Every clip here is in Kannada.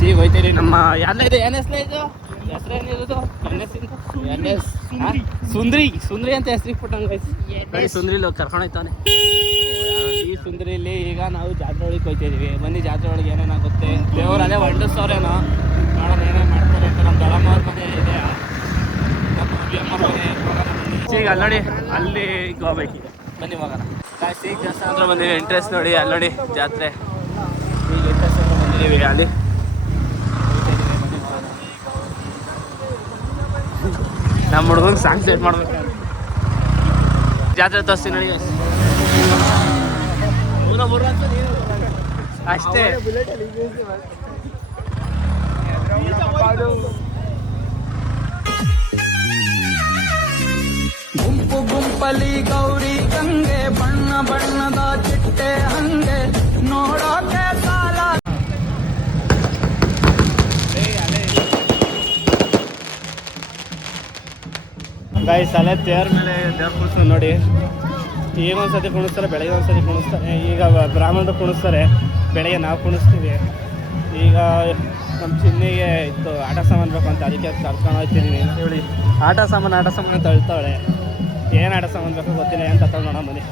ಗಾಯ್ಸ್ ಈಗ ಹೋಯ್ತೀರಿ ನಮ್ಮ ಎಲ್ಲ ಇದೆ ಏನ್ ಹೆಸರು ಇದು ಹೆಸರೇನಿರೋದು ಸುಂದ್ರಿ ಅಂತ ಹೆಸರು ಇಟ್ಬಿಟ್ಟಂಗೆ ಗಾಯ್ಸ್ ಸುಂದ್ರಿಲಿ ಹೋಗಿ ಕರ್ಕೊಂಡು ಹೋಯ್ತಾನೆ ಈ ಸುಂದ್ರಿಲಿ ಈಗ ನಾವು ಜಾತ್ರೆ ಒಳಗೆ ಹೋಯ್ತಿದೀವಿ ಬನ್ನಿ ಜಾತ್ರೆ ಒಳಗೆ ಏನೇನಾಗುತ್ತೆ ದೇವ್ರು ಅದೇ ಹೊಂಡಿಸ್ತವ್ರೇನೋ ನೋಡೋಣ ಏನೇನು ಮಾಡ್ತಾರೆ ಅಂತ ನಮ್ಮ ದೊಡ್ಡಮ್ಮವ್ರ ಮನೆ ಇದೆ ನಮ್ಮ ಮನೆ ಈಗ ಅಲ್ಲಿ ನೋಡಿ ಅಲ್ಲಿ ಹೋಗ್ಬೇಕೀಗ ಬನ್ನಿ ಹೋಗೋಣ ಗಾಯ್ಸ್ ಈಗ ದೇವಸ್ಥಾನ ಹತ್ರ ಬಂದಿವಿ ಇಂಟ್ರೆಸ್ಟ್ ನೋಡಿ ಅಲ್ಲಿ ನೋಡಿ ಜಾತ್ರೆ ಈಗ ಇಂಟ್ರೆಸ್ಟ್ ಹತ್ರ ಬಂದಿದ್ದೀವಿ ಅಲ್ಲಿ ನಮ್ಮ ಹುಡುಗಂಗೆ ಸಾಂಗ್ ಸೆಟ್ ಮಾಡ್ಬೇಕು ಜಾತ್ರೆ ತೋರಿಸ್ತೀನಿ ನೋಡಿ ಅಷ್ಟೇ ಗುಂಪು ಗುಂಪಲಿ ಗೌರಿ ಗಂಗೆ ಬಣ್ಣ ಬಣ್ಣದ ಚಿಟ್ಟೆ ಹಂಗೆ ನೋಡೋಕೆ ಸಾಲ ಗಾಯ್ಸ್ ಅಲ್ಲೇ ದೇವ್ರ ಮೇಲೆ ದೇವ್ರ ಕುಣಿಸ್ತಾರೆ ನೋಡಿ ಈಗ ಒಂದ್ಸತಿ ಕುಣಿಸ್ತಾರೆ ಬೆಳಗ್ಗೆ ಒಂದ್ಸತಿ ಕುಣಿಸ್ತಾರೆ ಈಗ ಬ್ರಾಹ್ಮಣರು ಕುಣಿಸ್ತಾರೆ ಬೆಳಗ್ಗೆ ನಾವು ಕುಣಿಸ್ತೀವಿ ಈಗ ನಮ್ಮ ಚಿನ್ನಿಗೆ ಇತ್ತು ಆಟ ಸಾಮಾನು ಬೇಕು ಅಂತ ಅದಕ್ಕೆ ಕರ್ಕೊಂಡು ಹೋಗ್ತಿದ್ದೀನಿ ಹೇಳಿ ಆಟ ಸಾಮಾನು ಅಂತ ಹೇಳ್ತಾಳೆ ಏನು ಆಟ ಸಾಮಾನು ಬೇಕು ಗೊತ್ತಿಲ್ಲ ಏನು ತಗೊಂಡು ನೋಡೋ ಮನೆ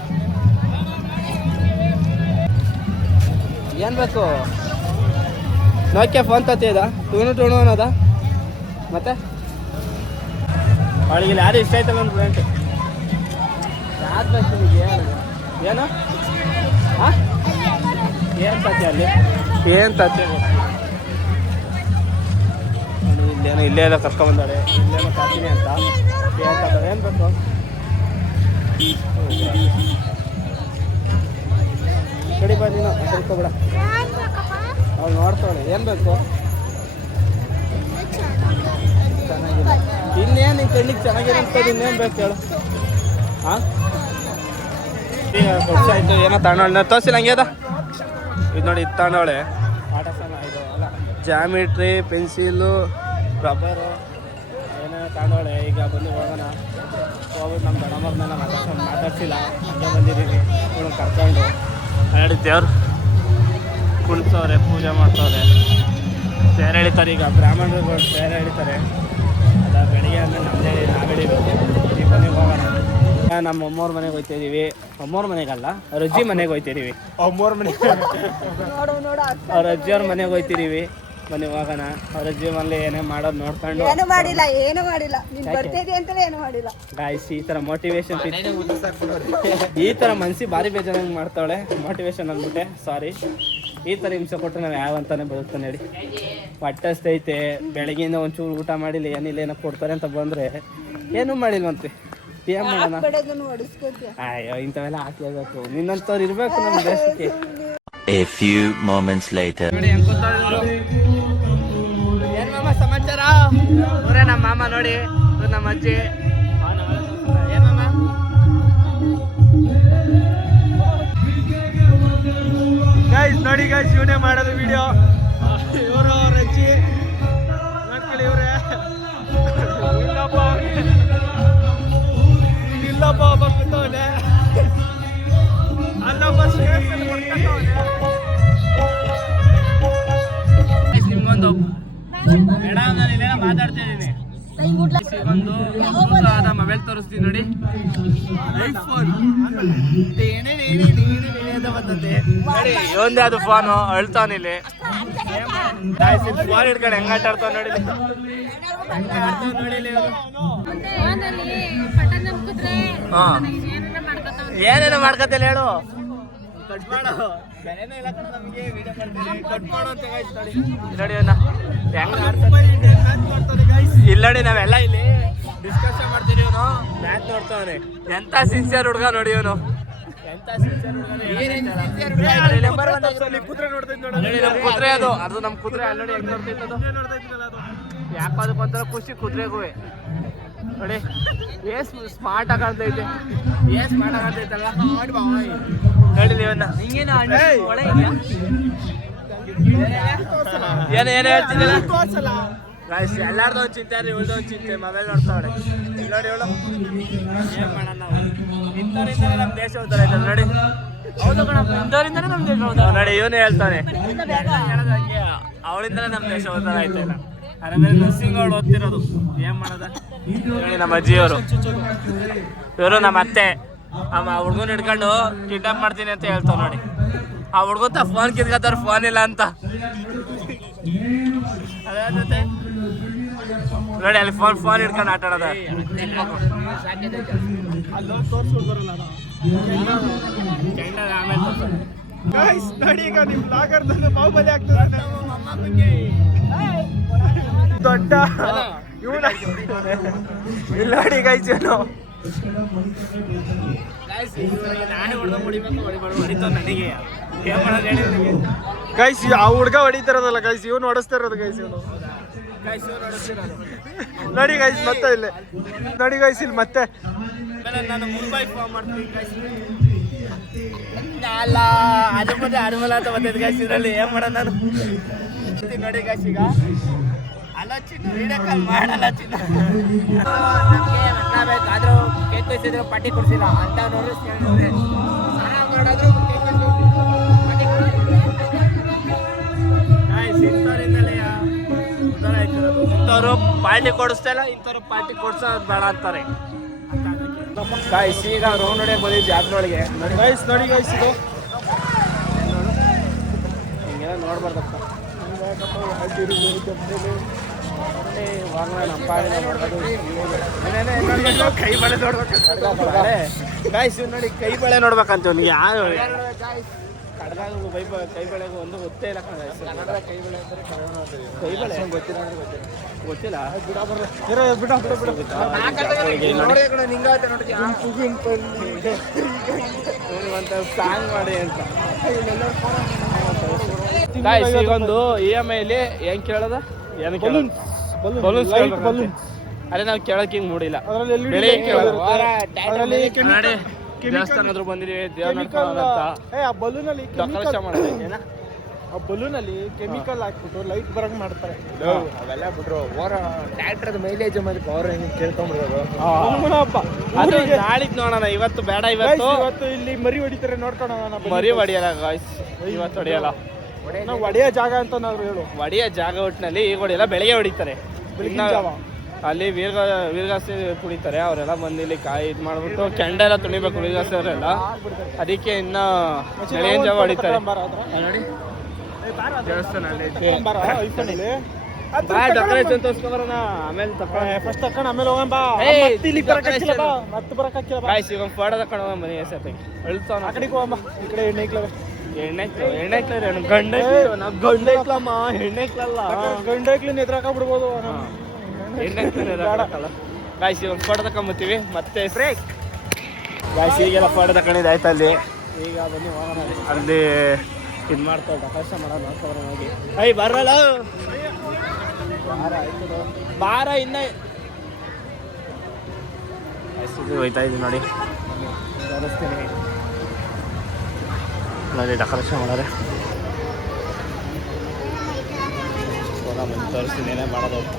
ಏನು ಬೇಕು ನೋಕೆ ಫೋನ್ ತತ್ತಿದ ಟೂಣು ಅನ್ನೋದ ಮತ್ತೆ ಅವಳಿಗೆ ಯಾರು ಇಷ್ಟ ಆಯ್ತಲ್ಲ ಒಂದು ಫ್ರೆಂಟ್ ಯಾರು ಬೇಕು ನಿಮಗೆ ಏನು ಹಾಂ ಏನು ತತ್ತಿ ಅಲ್ಲಿ ಏನು ತತ್ತಿ ಇಲ್ಲೇನೋ ಇಲ್ಲೇ ಎಲ್ಲ ಕರ್ಕೊಂಬಂದಾಳೆ ಇಲ್ಲೇನೋ ಕಾತೀನಿ ಅಂತ ಏನು ತಗೋತಾರೆ ಏನು ಬೇಕು ಕಡಿ ಬಾ ನೀನು ತಿಳ್ಕೊಬೇಡ ಅವ್ಳು ನೋಡ್ತಾಳೆ ಏನು ಬೇಕು ಚೆನ್ನಾಗಿಲ್ಲ ಇನ್ನೇನು ನಿನ್ನ ಕಣ್ಣಿಗೆ ಚೆನ್ನಾಗಿರೋಂಥದ್ದು ಇನ್ನೇನು ಬೇಕು ಹೇಳು ಹಾಂ ಈಗ ಖುಷಿ ಆಯಿತು ಏನೋ ತಗೊಂಡೋಳೆ ತೋರಿಸಿಲ್ಲ ಹಂಗೆ ಅದ ಇದು ನೋಡಿ ಇದು ತಗೊಂಡೋಳೆ ಆಟ ಸಾಮಾನು ಇದು ಅಲ್ಲ ಜಾಮಿಟ್ರಿ ಪೆನ್ಸಿಲು ರಬ್ಬರು ಏನೇನೋ ತಗೊಂಡೋಳೆ ಈಗ ಬಂದು ಹೋಗೋಣ ಹೋಗ್ಬಿಟ್ಟು ನಮ್ಮ ದೊಡ್ಡಮ್ಮವ್ರನ್ನೆಲ್ಲ ಮಾತಾಡ್ಸಿಲ್ಲ ಹಂಗೆ ಬಂದಿದ್ದೀವಿ ಇವಳು ಕರ್ಕೊಂಡು ಹೇಳಿ ದೇವ್ರು ಕುಣಿಸೋರೆ ಪೂಜೆ ಮಾಡ್ತವ್ರೆ ತೇರು ಎಳಿತಾರೆ ಈಗ ಬ್ರಾಹ್ಮಣರುಗಳು ತೇರು ಎಳಿತಾರೆ ಅದ ಬೆಳಿಗ್ಗೆ ಅಂದರೆ ನಮ್ಮದೇ ನಾವು ಎಳಿಬೇಕು ಈಗ ಮನೆಗೆ ಹೋಗೋಣ ನಮ್ಮ ಅಮ್ಮವ್ರ ಮನೆಗೆ ಹೋಗ್ತಾಯಿದ್ದೀವಿ ಅಮ್ಮವ್ರ ಮನೆಗಲ್ಲ ಅವ್ರ ಅಜ್ಜಿ ಮನೆಗೆ ಹೋಗ್ತಿದ್ದೀವಿ ಅಮ್ಮವ್ರ ಮನೆಗೆ ಅವ್ರ ಅಜ್ಜಿಯವ್ರ ಮನೆಗೆ ಹೋಗ್ತಿದ್ದೀವಿ ಮನೆಗೆ ಹೋಗೋಣ ಅವ್ರ ಅಜ್ಜಿ ಮನೇಲಿ ಏನೇ ಮಾಡೋದು ನೋಡ್ಕೊಂಡು ಗಾಯ್ಸ್ ಈ ಥರ ಮೋಟಿವೇಶನ್ ಈ ಥರ ಮನ್ಸಿಗೆ ಭಾರಿ ಬೇಜಾರಂಗೆ ಮಾಡ್ತಾಳೆ ಮೋಟಿವೇಶನ್ ಅಂದ್ಬಿಟ್ಟೆ ಸಾರಿ ಈ ಥರ ಹಿಂಸೆ ಕೊಟ್ಟರೆ ನಾವು ಯಾವಂತಾನೆ ಬದುಕ್ತಾನೆ ಹೇಳಿ ಹೊಟ್ಟೆ ಹಸ್ತೈತೆ ಬೆಳಗ್ಗೆಯಿಂದ ಒಂಚೂರು ಊಟ ಮಾಡಿಲ್ಲ ಏನಿಲ್ಲ ಏನೋ ಕೊಡ್ತಾರೆ ಅಂತ ಬಂದರೆ ಏನೂ ಮಾಡಿಲ್ವಂತೆ ಏನು ಮಾಡೋಣ ಅಯ್ಯೋ ಇಂಥವೆಲ್ಲ ಹಾಕ್ಲೇಬೇಕು ನಿನ್ನಂಥವ್ರು ಇರಬೇಕು ನಮ್ಮ ದೇಶಕ್ಕೆ A few moments later. ಏನು ಮಾಮ ಸಮಾಚಾರ ಊರೇ ನಮ್ಮ ಮಾಮ ನೋಡಿ ನಮ್ಮ ಅಜ್ಜಿ ಏನು ಮಾಮ ಗೈಸ್ ನೋಡಿ ಗೈಸ್ ಇವನೇ ಮಾಡೋದು ವಿಡಿಯೋ ಇವರು ಅವ್ರ ಅಜ್ಜಿ ನೋಡ್ಕೊಳ್ಳಿ ಇವ್ರೆ ಇಲ್ಲಪ್ಪ ಒಬ್ಬ ಕೂತವನೆ ಅಲ್ಲೊಬ್ಬ ನಿಮ್ಗೊಂದು ಮೇಡಮ್ ನಾನು ಇಲ್ಲೇನ ಮಾತಾಡ್ತಾ ಇದ್ದೀನಿ ಒಂದು ಮೊಬೈಲ್ ತೋರಿಸ್ತೀನಿ ನೋಡಿ ಐಫೋನ್ ಒಂದೇ ಅದು ಫೋನು ಅಳ್ತಾನಿಲ್ಲಿ ಫೋನ್ ಹಿಡ್ಕೊಂಡು ಹೆಂಗ ಆಟ ಆಡ್ತಾವ ನೋಡಿ ಏನೇನೋ ಮಾಡ್ಕತ್ತಿಲ್ಲ ಹೇಳು ಕಟ್ ಮಾಡು ಇಲ್ಲಿ ನೋಡಿ ನಾವೆಲ್ಲ ಇಲ್ಲಿ ಡಿಸ್ಕಷನ್ ಮಾಡ್ತೀವಿ ಇವನು ಮ್ಯಾಚ್ ನೋಡ್ತಾವನೆ ಎಂತ ಸಿನ್ಸಿಯರ್ ಹುಡುಗ ನೋಡಿ ಇವನು ಎಂತ ಕುದುರೆ ಅದು ನಮ್ ಕುದುರೆ ಅಲ್ಲಿ ಹೆಂಗ್ ನೋಡ್ತಿತ್ತು ಯಾಕೆ ಅದಕ್ಕೊಂಥರ ಖುಷಿ ಕುದುರೆಗೂ ನೋಡಿ ಸ್ಮಾರ್ಟ್ ಆಗಂತೈತೆ ಸ್ಮಾರ್ಟ್ ಆಗಂತೈತಲ್ಲ ನೋಡಿ ನೀವನ್ನ ಏನ್ ಹೇಳ್ತಿದ್ದಿಲ್ಲ ಎಲ್ಲಾರ್ದು ಒಂದು ಚಿಂತೆ ರೀ ಉಳ್ದ ಒಂದು ಚಿಂತೆ ಮೊಬೈಲ್ ನೋಡ್ತಾವಳೆ ನೋಡಿ ಹೇಳು ಏನ್ ಮಾಡೋಣ ನಾವು ಇಂಥವ್ರಿಂದ ನಮ್ಮ ದೇಶ ಹೋಗ್ತಾರೆ ನೋಡಿ ನೋಡಿ ಇವನು ಹೇಳ್ತಾನೆ ಅವಳಿಂದಲೇ ನಮ್ಮ ದೇಶ ಉದ್ಧಾರ ಆಯ್ತಾ ಇಲ್ಲ. ಆಮೇಲೆ ನರ್ಸಿಂಗ್ ಅವಳು ಓದ್ತಿರೋದು ಏನ್ ಮಾಡೋದ. ನೋಡಿ ನಮ್ಮ ಅಜ್ಜಿಯವರು, ಇವರು ನಮ್ಮ ಅತ್ತೆ. ಆ ಹುಡ್ಗನ್ ಹಿಡ್ಕೊಂಡು ಕಿಡ್ನಾಪ್ ಮಾಡ್ತೀನಿ ಅಂತ ಹೇಳ್ತಾವ ನೋಡಿ. ಆ ಹುಡ್ಗಂತ ಫೋನ್ ಕಿತ್ಕೊತಾರ, ಫೋನ್ ಇಲ್ಲ ಅಂತ. ಅದೇ ನೋಡಿ ಅಲ್ಲಿ ಫೋನ್ ಹಿಡ್ಕೊಂಡು ಆಟ ಆಡೋದ. ನೋಡಿ ಈಗ ನಿಮ್ ಬ್ಲಾಗರ್ ಬಾಹುಬಲಿ ಆಗ್ತದೆ. ದೊಡ್ಡ ಇಲ್ಲಿ ನೋಡಿ ಗೈಸ್ ಇವನು ಗೈಸ್ ಆ ಹುಡ್ಗ ಹೊಡಿತಿರೋದಲ್ಲ ಗೈಸ್, ಇವನು ಹೊಡಿಸ್ತಾ ಇರೋದು ಗೈಸ್. ಇವನು ನೋಡಿ ಗೈಸ್ ಮತ್ತೆ ಇಲ್ಲಿ ನೋಡಿ ಗೈಸ್ ಇಲ್ಲಿ ಮತ್ತೆ ನಾನು ಮುಂಬೈ ಫಾರ್ಮ್ ಮಾಡ್ತೀನಿ ಅಲ್ಲ ಅನುಮಲ ಅಂತ ಬಂದಿದ್ದು ಗೈಸ್. ಇದರಲ್ಲಿ ಏನ್ ಮಾಡೋಣ ನಾನು ನೋಡಿ ಗೈಸ್. ಈಗ ಅಲ್ಲ ಚಿನ್ನ ವಿಡಿಯೋ ಕಾಲ್ ಮಾಡಲ್ಲ ಚಿನ್ನ. ನಮಗೆ ಬೇಕಾದ್ರೂ ಕೇಕ್ ಕೊಯ್ಸಿದ್ರು ಪಾರ್ಟಿ ಕೊಡ್ಸಿಲ್ಲ ಅಂತ ನೋಡಿದ್ರೆ ಮಾಡಿದ್ರು ಇಂಥವ್ರು ಪಾರ್ಟಿ ಕೊಡಿಸ್ತಾ ಇಲ್ಲ, ಇಂಥವ್ರು ಪಾರ್ಟಿ ಕೊಡ್ಸೋದು ಬೇಡ ಅಂತಾರೆ. ಗಾಯ್ಸ್ ಈಗ ರೌಂಡ್ ಹೊಡೆಯಕ್ಕೆ ಬಂದಿದ್ದು ಜಾತ್ರೆಯೊಳಗೆ ಗೈಸ್. ನೋಡಿ ಗೈಸ್ ಇದು ಹಿಂಗೆಲ್ಲ ನೋಡ್ಬಾರ್ದಪ್ಪ. ಕೈ ಬಳೆ ನೋಡ್ಬೇಕು ಗಾಯ್ಸ್. ನೋಡಿ ಕೈ ಬಳೆ ನೋಡ್ಬೇಕಂತ ಅವ್ನಿಗೆ ಯಾರು ಕಡದಾಗಳು ಕೈ ಬಳೆಗೂ ಒಂದು ಗೊತ್ತೇ ಇಲ್ಲ. ಕೈ ಬಳೆ ಗೊತ್ತಿಲ್ಲ ಸಾಂಗ್ ಮಾಡಿ ಅಂತ ಒಂದು EMI ಅಲ್ಲಿ ಹೆಂಗ್ ಕೇಳೋದ ಅದೇ ನಾವು ಕೇಳಕ್ ಹಿಂಗ್ ಮೂಡಿಲ್ಲ. ದೇವಸ್ಥಾನ ಹತ್ರ ಬಂದಿದೀವಿ, ದೇವ್ರ ನೋಡ್ಕೊಳ್ಳೋಣ ಅಂತ ಡೆಕೋರೇಷನ್ ಮಾಡೋದಕ್ಕೆ. ಆ ಬಲೂನಲ್ಲಿ ಕೆಮಿಕಲ್ ಹಾಕ್ಬಿಟ್ಟು ಲೈಟ್ ಬರಂಗ್ ಮಾಡ್ತಾರೆ. ಅವೆಲ್ಲ ಬಿಟ್ರು ಟ್ರ್ಯಾಕ್ಟರ್ ಮೈಲೇಜ್ ಮತ್ತೆ ಪವರ್ ಹೆಂಗ್ ಕೇಳ್ಕೊಂಡ್ಬಿಡೋದು. ಅದು ನಾಳಿದ್ ನೋಡೋಣ, ಇವತ್ತು ಬೇಡ. ಇವತ್ತು ಇಲ್ಲಿ ಮರಿ ಹೊಡಿತಾರೆ, ನೋಡ್ಕೊಳ್ಳೋಣ. ಮರಿ ಹೊಡಿಯಲ್ಲ ಗಾಯ್ಸ್, ಇವತ್ತು ಹೊಡಿಯಲ್ಲ. ನಾವು ಹೊಡೆಯೋ ಜಾಗ ಅಂತ ನಾವು ಹೇಳು. ಹೊಡಿಯೋ ಜಾಗ ಒಟ್ಟಿನಲ್ಲಿ ಈಗ ಹೊಡಿಯಲ್ಲ, ಬೆಳಗ್ಗೆ ಹೊಡಿತಾರೆ. ಅಲ್ಲಿ ವೀರಗಾಸೆ ಕುಡಿತಾರೆ ಅವರೆಲ್ಲ ಬಂದು ಇಲ್ಲಿ ಕಾಯಿ ಇದು ಮಾಡ್ಬಿಟ್ಟು ಕೆಂಡ ಎಲ್ಲ ತುಣಿಬೇಕು ವೀರಗಾಸೆ ಅವರೆಲ್ಲ. ಅದಕ್ಕೆ ಇನ್ನ ಬೆಳಗಿನ ಜಾವ ಹೊಡಿತಾರೆ ನೋಡಿ ದೇವಸ್ಥಾನ. ಡೆಕೋರೇಷನ್ ತೋರ್ಸ್ಕೊಂಬರೋಣ, ಆಮೇಲೆ ಫಸ್ಟ್ ತಕೊಂಡು ಆಮೇಲೆ ಹೋಗೋಣ ಬಾ. ಮತ್ತೆ ಬರಕ್ಕಾಗಿಲ್ಲ ಗಾಯ್ಸ್. ಈಗ ಫೋಟೋ ತಕೊಂಡು ಹೋಗೋಣ ಮನೆ ಸತಿ ಅಳ್ತಾವ. ಆ ಕಡೆಗೆ ಹೋಗಮ್ಮ, ಈ ಕಡೆ ಎಣ್ಣೆ ಇಕ್ಲವೆ. ಗಂಡೈಕ್ಲಮ್ಮ, ಹೆಣ್ಣೈಕ್ಲಲ್ಲ. ಗಂಡೈಕ್ಲಿನ ಎದುರಾಕಾಗ್ಬಿಡ್ಬೋದು. ಗಾಯ್ಸ್ ಒಂದು ಫೋಟೋ ತಕೊಂಬತ್ತೀವಿ ಮತ್ತೆ ಬ್ರೇಕ್. ಗಾಯ್ಸ್ ಈಗೆಲ್ಲ ಫೋಟೋ ತಕೊಂಡಿದ್ದು ಆಯ್ತು. ಅಲ್ಲಿ ಈಗ ಬನ್ನಿ ಹೋಗೋಣ, ಅಲ್ಲಿ ಇದು ಮಾಡ್ತಾವೆ ಡೆಕೋರೇಷನ್ ಮಾಡೋಣ ಹೋಗಿ. ಬರಲ್ಲ ಬಾರ ಆಯ್ತು, ಬಾರ ಇನ್ನ ಹೋಯ್ತಾ ಇದ್ದೀವಿ ನೋಡಿ. ತೋರಿಸ್ತೀನಿ ನೋಡಿ ಡೆಕೋರೇಷನ್ ಮಾಡೋರೆ. ತೋರಿಸ್ತೀನಿ ಏನೇ ಮಾಡೋದು ಅಂತ.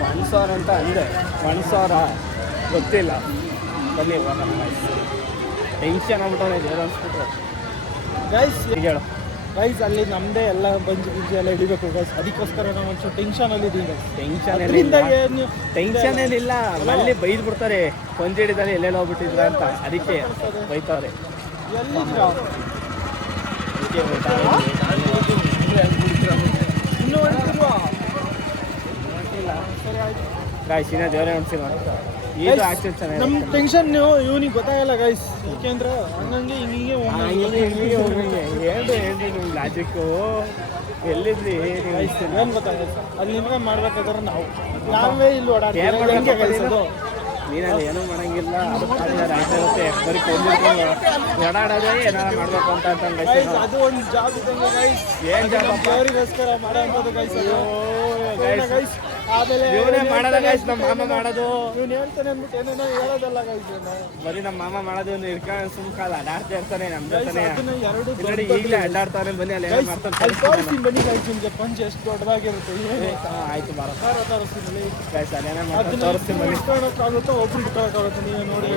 $1,000 ಅಂತ ಅಂದೆ, $1,000 ಗೊತ್ತಿಲ್ಲ. ಬನ್ನಿ ಟೆನ್ಷನ್ ಆಗ್ಬಿಟ್ಟವನೇ ಜೇರು ಅನ್ಸ್ಬಿಟ್ರು ಗೈಸ್. ಹೇಳು ಗೈಸ್ ಅಲ್ಲಿ ನಮ್ದೇ ಎಲ್ಲ ಬಂಜಿ ಎಲ್ಲ ಹಿಡಿಬೇಕು ಗೈಸ್. ಅದಕ್ಕೋಸ್ಕರ ನಾವು ಒಂಚೂರು ಟೆನ್ಷನ್ ಅಲ್ಲಿ ಇದ್ದೀವಿ. ಟೆನ್ಷನ್ ಏನಿಲ್ಲ, ಅಲ್ಲಿ ಬೈದ್ ಬಿಡ್ತಾರೆ. ಪಂಜಿ ಹಿಡಿದಾರೆ ಎಲ್ಲೆಲ್ಲ ಹೋಗ್ಬಿಟ್ಟಿದ್ರ ಅಂತ, ಅದಕ್ಕೆ ಬೈತವ್ರೆ. ಗಾಯ್ಸ್ ಇನ್ನ ದೇವರೇ ಉಣ್ಸಿಲ್ಲ. ಇದು ಆಕ್ಚುಲಿ ಚೆನ್ನಾಗಿ ನಮ್ಮ ಟೆನ್ಷನ್ ಇವನಿಗೆ ಗೊತ್ತಾಗಲ್ಲ ಗೈಸ್. ಯಾಕೆಂದ್ರೆ ಹಂಗಂಗೆ ಹಿಂಗೆ ಹೇಳ್ರಿ ನಿಮ್ಮ ಲಾಜಿಕ್ಕು ಎಲ್ಲಿದ್ರಿ ಏನು ಗೊತ್ತಾಗಲ್ಲ. ಅಲ್ಲಿ ನಿಮ್ಗೆ ಮಾಡ್ಬೇಕಾದ್ರೆ ನಾವೇ ಇಲ್ಲಿ ಓಡಾಡ್ತೀವಿ. ನೀನಲ್ಲಿ ಏನೂ ಮಾಡಂಗಿಲ್ಲ, ಆಯ್ತಾ ಇರುತ್ತೆ. ಬರೀ ಕೊಂದಿರ್ಕೊಂಡು ಓಡಾಡೋದೇ ಏನಾರು ಮಾಡ್ಬೇಕು ಅಂತ ಅದು ಒಂದು ಜಾಬ್ ಇದ್ದಂಗೆ ಗೈಸ್. ಏನು ಜಾಬ್ ಅವರಿಗೋಸ್ಕರ ಮಾಡೋಂಥದ್ದು ಗೈಸ್. ಗೈಸ್ ಆಮೇಲೆ ಇವನೇ ಮಾಡೋದ ಗೈಸ್, ನಮ್ಮ ಮಾಮ ಮಾಡೋದು. ಇವ್ನು ಹೇಳ್ತಾನೆ ಅಂದ್ಬಿಟ್ಟು ಏನೇನೋ ಹೇಳೋದಲ್ಲ ಗೈಸ್. ಬರೀ ನಮ್ಮ ಮಾಮ ಮಾಡೋದು ಒಂದು ಇಟ್ಕೊಂಡು ಸುಮ್ ಕಾಲ ಅಡ್ಡಾಡ್ತಾ ಇರ್ತಾನೆ ನಮ್ಮ ಜೊತೆನೆ. ಅದನ್ನ ಎರಡು ನೋಡಿ ಈಗಲೇ ಅಡ್ಡಾಡ್ತಾನೆ, ಬನ್ನಿ ಅಲ್ಲಿ ಏನೋ ಮಾಡ್ತಾನೆ. ಅಲ್ಲಿ ತೋರಿಸ್ತೀನಿ ಬನ್ನಿ ಗೈಸ್, ನಿಮ್ಗೆ ಪಂಚ್ ಎಷ್ಟು ದೊಡ್ಡದಾಗಿರುತ್ತೆ. ಆಯ್ತು ಬಾರ ತೋರಿಸ್ತೀನಿ ಗೈಸ್, ಅಲ್ಲೇನೋ ಮಾಡ್ತಾನೆ, ತೋರಿಸ್ತೀನಿ ಬನ್ನಿ. ಇಟ್ಕೊಳಕ್ಕಾಗುತ್ತೋ ಒಬ್ರು ಇಟ್ಕೊಳಕ್ಕಾಗುತ್ತೆ, ನೀವೇ ನೋಡಿ.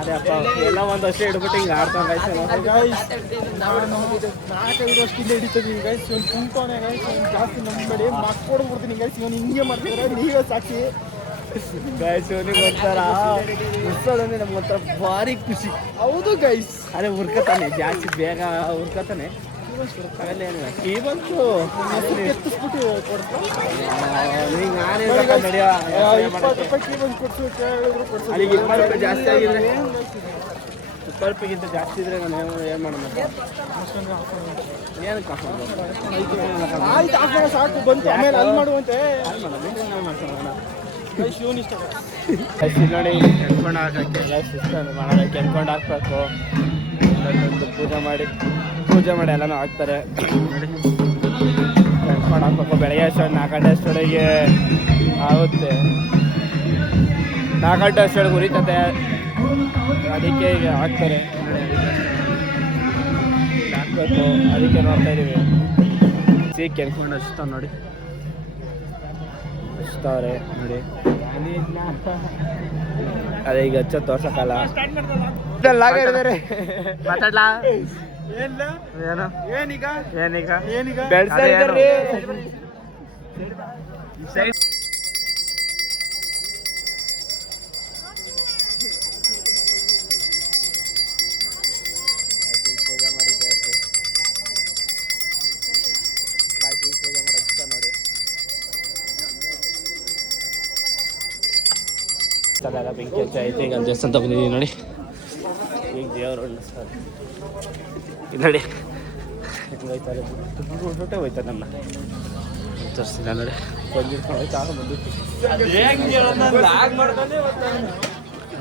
ಅದೇ ಅಪ್ಪ ಎಲ್ಲ ಒಂದು ವರ್ಷ ಹಿಡ್ಬಿಟ್ಟು ಹಿಂಗೆ ಆಡ್ತಾನೆ ಗೈಸ್. ಗೈಸ್ ನಾನು 4-5 ವರ್ಷದಿಂದ ಹಿಡಿತಿದ್ದೀನಿ ಗೈಸ್. ಇವನು ಕುಂಕೋನೆ ಗೈಸ್, ಇವನು ಜಾಸ್ತಿ ನಂಬೇಡಿ, ಮಕ್ಕೊಡ್ಬಿಡ್ತೀನಿ ಗೈಸ್. ಇವನು ಹಿಂಗೆ ಮಾಡ್ತಿದ್ರೆ ನೀವೇ ಸಾಕ್ಷಿ ಗೈಸ್. ಇವನಿಗೆ ಒಂಥರ ಉರ್ಸೋದಂದ್ರೆ ನಮ್ಗೆ ಒಂಥರ ಭಾರಿ ಖುಷಿ. ಹೌದು ಗೈಸ್. ಅದೇ ಉರ್ಕತಾನೆ, ಜಾಸ್ತಿ ಬೇಗ ಉರ್ಕತಾನೆ. ಅವೆಲ್ಲ ಏನಿಲ್ಲ, ಕೀ ಬಂತು ಎತ್ತಿಸ್ಬಿಟ್ಟು ಕೊಡ್ತಾರೆ. ಈಗ ನಾನೇ ನಡೆಯೋ 20 ರೂಪಾಯಿ ಕೀ ಬಂದು ಕೊಡ್ಸು ಕೇಳಿದ್ರು ಕೊಡ್ಸು. ಅಲ್ಲಿಗೆ 20 ರೂಪಾಯಿ ಜಾಸ್ತಿ ಆಗಿದ್ರೆ, 20 ರೂಪಾಯಿಗಿಂತ ಜಾಸ್ತಿ ಇದ್ರೆ ನಾನು ಏನು ಮಾಡೋಣ? ಏನಕ್ಕೆ ಆಯ್ತು ಹಾಕೋಣ ಸಾಕು, ಬಂತು ಆಮೇಲೆ ಅಲ್ಲಿ ಮಾಡುವಂತೆ. ಶಿವನ್ ಇಷ್ಟ ನೋಡಿ ಕೆಂದ್ಕೊಂಡು ಹಾಕಕ್ಕೆ ಎಲ್ಲ ಸಿಸ್ಟಮ್ ಮಾಡೋದು, ಕೆಂದ್ಕೊಂಡು ಹಾಕ್ಬೇಕು. ಪೂಜೆ ಮಾಡಿ ಎಲ್ಲನೂ ಹಾಕ್ತಾರೆ. ನೋಡಿ ಕೆಂದ್ಕೊಂಡು ಹಾಕ್ಬೇಕು. ಬೆಳಗ್ಗೆ ಅಷ್ಟೊಂದು 4 ಗಂಟೆ ಅಷ್ಟೊಳಗೆ ಆಗುತ್ತೆ. 4 ಗಂಟೆ ಅಷ್ಟೊಳಗೆ ಉರಿತತೆ, ಅದಕ್ಕೆ ಈಗ ಹಾಕ್ತಾರೆ. ನೋಡಿ ಹಾಕ್ಬೇಕು, ಅದಕ್ಕೆ ನೋಡ್ತಾ ಇದೀವಿ. ಸಿಹಿ ಕೆಂದ್ಕೊಂಡು ಹಚ್ತಾವ ನೋಡಿ, ಹಚ್ತಾವ್ರೆ ನೋಡಿ. ಅದೇ ಈಗ ಹಚ್ಚ ತೋರ್ಸಕ್ಕಲ್ಲ. ಮಾತಾಡ್ಲಾ ಏನೀಗ ಬೆಳ್ಸ್ತಾ ಇದ್ದಾರ್ರಿ. ಅದೆಲ್ಲ ಬೆಂಕಿ ಹಚ್ಚ ಐತೆ. ಈಗ ದೇವಸ್ಥಾನ ಬಂದಿದ್ದೀವಿ ನೋಡಿ. ಈಗ ದೇವರು ನೋಡಿ ಹೋಯ್ತಾರೆ, ಬಿಟ್ಟೆ ಹೋಯ್ತಾರೆ. ನಮ್ಮ ತೋರಿಸ್ತಿಲ್ಲ ನೋಡಿ, ಬಂದಿರ್ಕೊಂಡು ಹೋಯ್ತಾ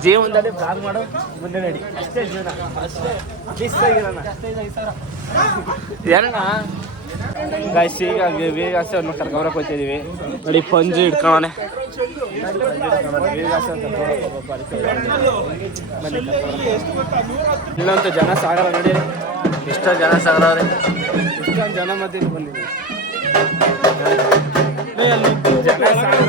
ಜೀವನದಲ್ಲಿ ಬ್ಲಾಗ್ ಮಾಡೋ ಮುಂದೆ ನಡಿ, ಅಷ್ಟೇ ಜೀವನ, ಅಷ್ಟೇ ಮಿಸ್ ಆಗಿರೋಣ ಏನಣ್ಣ ಗಾಯ್ಸ್. ಈಗ ವೇಗಾಸೆ ಅವ್ರನ್ನ ಕರ್ಕೊಂಬರಕ್ಕೆ ಹೋಗ್ತಿದ್ದೀವಿ ನೋಡಿ. ಪಂಜು ಇಟ್ಕೊಳ್ಳೋಣ, ಇಲ್ಲಂತೂ ಜನ ಸಾಗರ ನೋಡಿ, ಇಷ್ಟೊಂದು ಜನ ಸಾಗರ ಅವ್ರೆ. ಇಷ್ಟೊಂದು ಜನ ಮಧ್ಯೆ ಬಂದಿದ್ದೀವಿ. ಜನ ಸಾಗರ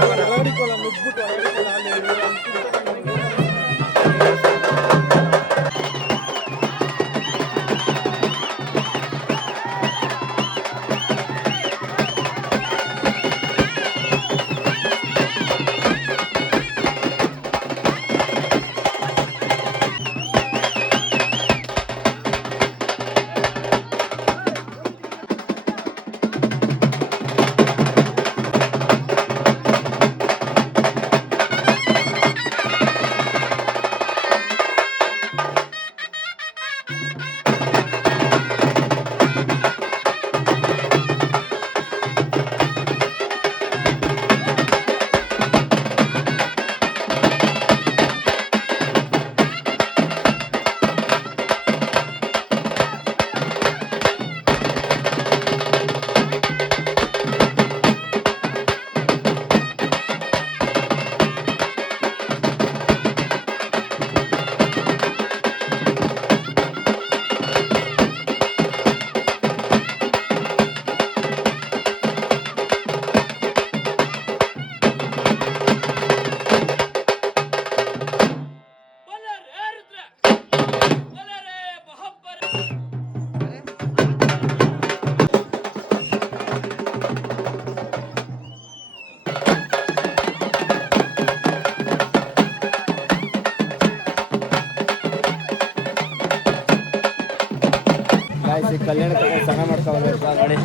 ಕಲ್ಯಾಣ ಸಣ್ಣ ಮಾಡ್ಕೊಬೇಕು ನೋಡಿ.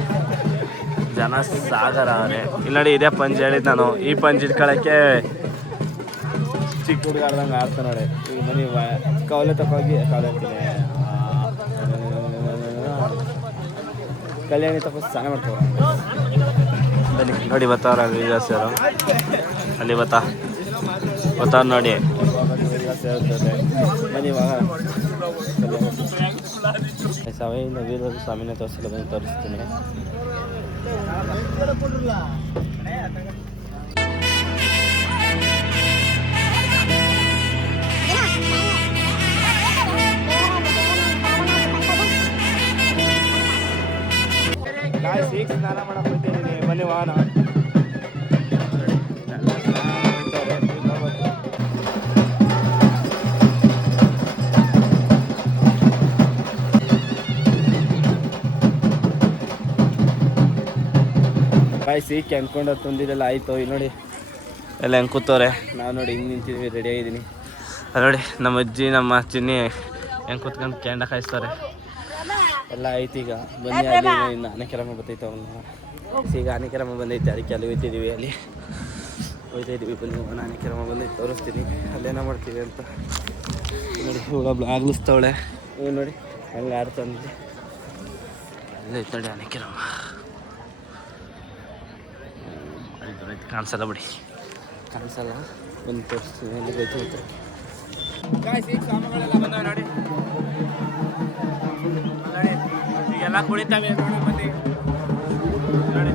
ಜನ ಸಾಗರ ಅವರೇ. ಇಲ್ಲಿ ನೋಡಿ, ಇದೇ ಪಂಜ್ ಹೇಳಿದ್ದು ನಾನು. ಈ ಪಂಜ್ ಇಟ್ಕೊಳ್ಳೋಕ್ಕೆ ಚಿಕ್ಕ ಹುಡುಗಾಡ್ದಂಗೆ ಆಡ್ತಾ ನೋಡಿ. ಈಗ ಮನೆ ಕವಲೆ ತಗೋಗಿ ಕವಲೆ ಅಂತೀನಿ, ಕಲ್ಯಾಣಿ ತಗೋ ಸ್ನಾನ ಮಾಡ್ಕೊ ಬನ್ನಿ. ನೋಡಿ ಬರ್ತಾವ್ರ ವೀರಸರು, ಅಲ್ಲಿ ಬರ್ತಾವ್ರ ನೋಡಿ. ಬನ್ನಿ ಇವಾಗ ಸವೈನ ವೀರ ಸ್ವಾಮಿನ ತೋರಿಸಲು ಬಂದು ತೋರಿಸ್ತೀನಿ. ಈಗ ಸ್ನಾನ ಮಾಡಕ್ ಹೋಗ್ತಿದ್ದೀನಿ ಬನ್ನಿ ವಾಹನ ಕಾಯಿಸಿ ಕೆಂದ್ಕೊಂಡು ತಂದಿದ್ದೆಲ್ಲ ಆಯಿತು ಇಲ್ಲಿ ನೋಡಿ ಎಲ್ಲ ಹೆಂಗೆ ಕೂತವ್ರೆ ನಾವು ನೋಡಿ ಹಿಂಗೆ ನಿಂತಿದ್ವಿ ರೆಡಿ ಆಗಿದ್ದೀನಿ ನೋಡಿ ನಮ್ಮ ಅಜ್ಜಿ ನಮ್ಮ ಚಿನ್ನಿ ಹೆಂಗೆ ಕೂತ್ಕೊಂಡು ಕ್ಯಾಂಡ ಕಾಯಿಸ್ತಾರೆ ಎಲ್ಲ ಆಯ್ತು ಈಗ ಬನ್ನಿ ಅಲ್ಲಿ ಇನ್ನು ಆನೆಕೆರಮ್ಮ ಬರ್ತೈತೆ ಅವನು ಈಗ ಆನೆಕೆರಮ್ಮ ಬಂದೈತೆ ಅದಕ್ಕೆ ಅಲ್ಲಿ ಹೋಯ್ತಿದ್ದೀವಿ ಅಲ್ಲಿ ಹೋಯ್ತಾಯಿದ್ದೀವಿ ಬನ್ನಿ ಆನೆಕೆರಮ್ಮ ಬಂದೈತೆ ತೋರಿಸ್ತೀನಿ ಅಲ್ಲೇನೋ ಮಾಡ್ತೀವಿ ಅಂತ ನೋಡಿ ಹುಳ ಆಗ್ಲಿಸ್ತವಳೆ ಇವ್ ನೋಡಿ ಹಂಗೆ ಆಡ್ತಂದ್ರೆ ಅಲ್ಲೈತೆ ನೋಡಿ ಆನೆಕೆರಮ್ಮ ಆಯ್ತು ಕಾಣಿಸಲ್ಲ ಬಿಡಿ ಕಾಣಿಸಲ್ಲ ಒಂದು ತೋರಿಸ್ತೀನಿ ಅಲ್ಲಿ ಗೊತ್ತು ಈಗ ಸಾಮಾನುಗಳೆಲ್ಲ ಬಂದವೆ ನೋಡಿ ನೋಡಿ ಈಗೆಲ್ಲ ಕುಳಿತವೆ ನೋಡಿ ಬನ್ನಿ ನೋಡಿ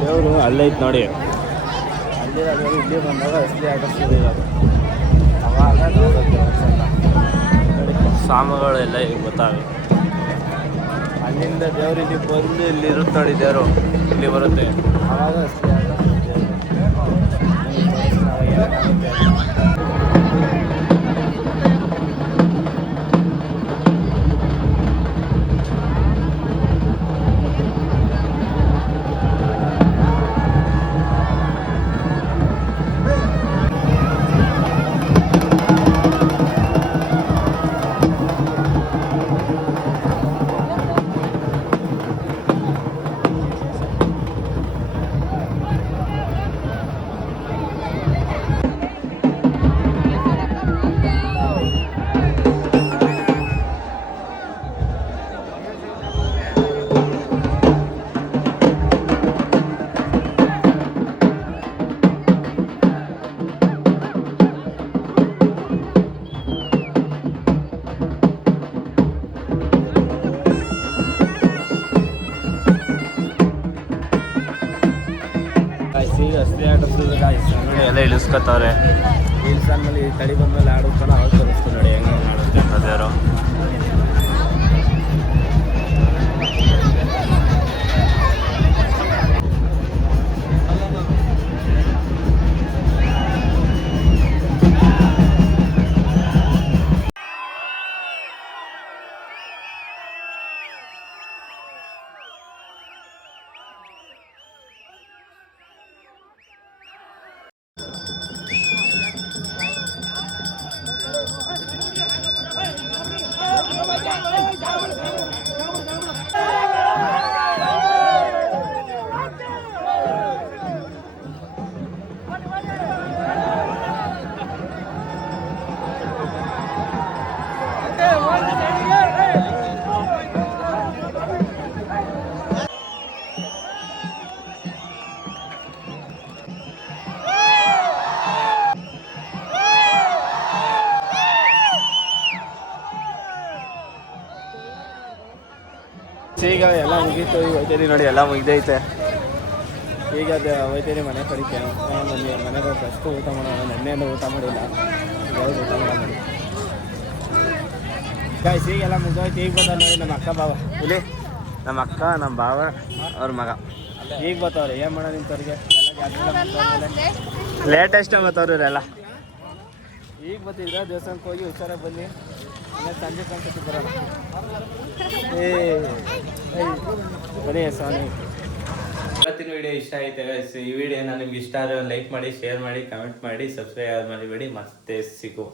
ದೇವರು ಅಲ್ಲೇ ಐತೆ ನೋಡಿ ಅಲ್ಲಿ ಇಲ್ಲಿ ಬಂದಾಗ ಅಸಲಿ ಆಟೋದು ಅವಾಗ ನೋಡೋಕ್ಕೆ ನೋಡಿ ಸಾಮಗಳೆಲ್ಲ ಈಗ ಗೊತ್ತಾವೆ ಅಲ್ಲಿಂದ ದೇವ್ರು ಇಲ್ಲಿ ಬಂದು ಇಲ್ಲಿ ಇರುತ್ತೆ ನೋಡಿ ದೇವರು ಇಲ್ಲಿ ಬರುತ್ತೆ ಅವಾಗ ಅಸಲಿ ಎಲ್ಲ ಇಳಿಸ್ಕೊತವ್ರೆ ಇಳಿಸಂದ್ಮೇಲೆ ಈ ತಡಿ ಬಂದ್ಮೇಲೆ ಆಡುತ್ತಲ್ಲ ಅವಾಗ ತೋರಿಸ್ತು ನೋಡಿ ಹೆಂಗೆ ಆಡುತ್ತೆ ಅದೇರು ಈಗ ಎಲ್ಲ ಮುಗೀತು, ಈಗ ಹೋಯ್ತೀನಿ ನೋಡಿ, ಎಲ್ಲ ಮುಗಿದೈತೆ. ಈಗ ಅದು ಹೋಯ್ತೀನಿ ಮನೆ ಕಡಿಕೆ. ಬನ್ನಿ ಮನೆಗೆ ಹೋಗಿ ಅಷ್ಟು ಊಟ ಮಾಡೋಣ. ನೆನ್ನೆಯಿಂದ ಊಟ ಮಾಡಿಲ್ಲ, ಯಾವ್ದು ಊಟ ಮಾಡೋಣ. ಗಾಯ್ಸ್ ಈಗೆಲ್ಲ ಮುಗಿದೋಯ್ತು. ಈಗ ಬಂದ ನೋಡಿ ನಮ್ಮ ಅಕ್ಕ ಬಾವ ಇಲ್ಲಿ, ನಮ್ಮ ಅಕ್ಕ ನಮ್ಮ ಬಾವ ಅವ್ರ ಮಗ ಈಗ ಬತ್ತವ್ರೆ. ಏನು ಮಾಡೋಣ ನಿಂತವ್ರಿಗೆ ಲೇಟೆಸ್ಟ್ ಬತ್ತವ್ರು ಇವರೆಲ್ಲ. ಈಗ ಬತ್ತಿದ್ರೆ ದೇವಸ್ಥಾನಕ್ಕೆ ಹೋಗಿ ಹುಷಾರಾಗಿ ಬನ್ನಿ. ಸಂಜೆ ಕಾಣಿಸುತ್ತೆ ಬರೋಣ. ಬನ್ನಿ ಸ್ವಾಮಿ. ಇವತ್ತಿನ ವಿಡಿಯೋ ಇಷ್ಟ ಆಯ್ತು ಗೈಸ್. ಈ ವಿಡಿಯೋನ ನಿಮ್ಗೆ ಇಷ್ಟ ಆದರೆ ಲೈಕ್ ಮಾಡಿ, ಶೇರ್ ಮಾಡಿ, ಕಮೆಂಟ್ ಮಾಡಿ, ಸಬ್ಸ್ಕ್ರೈಬ್ ಮಾಡಿಬೇಡಿ. ಮತ್ತೆ ಸಿಗು.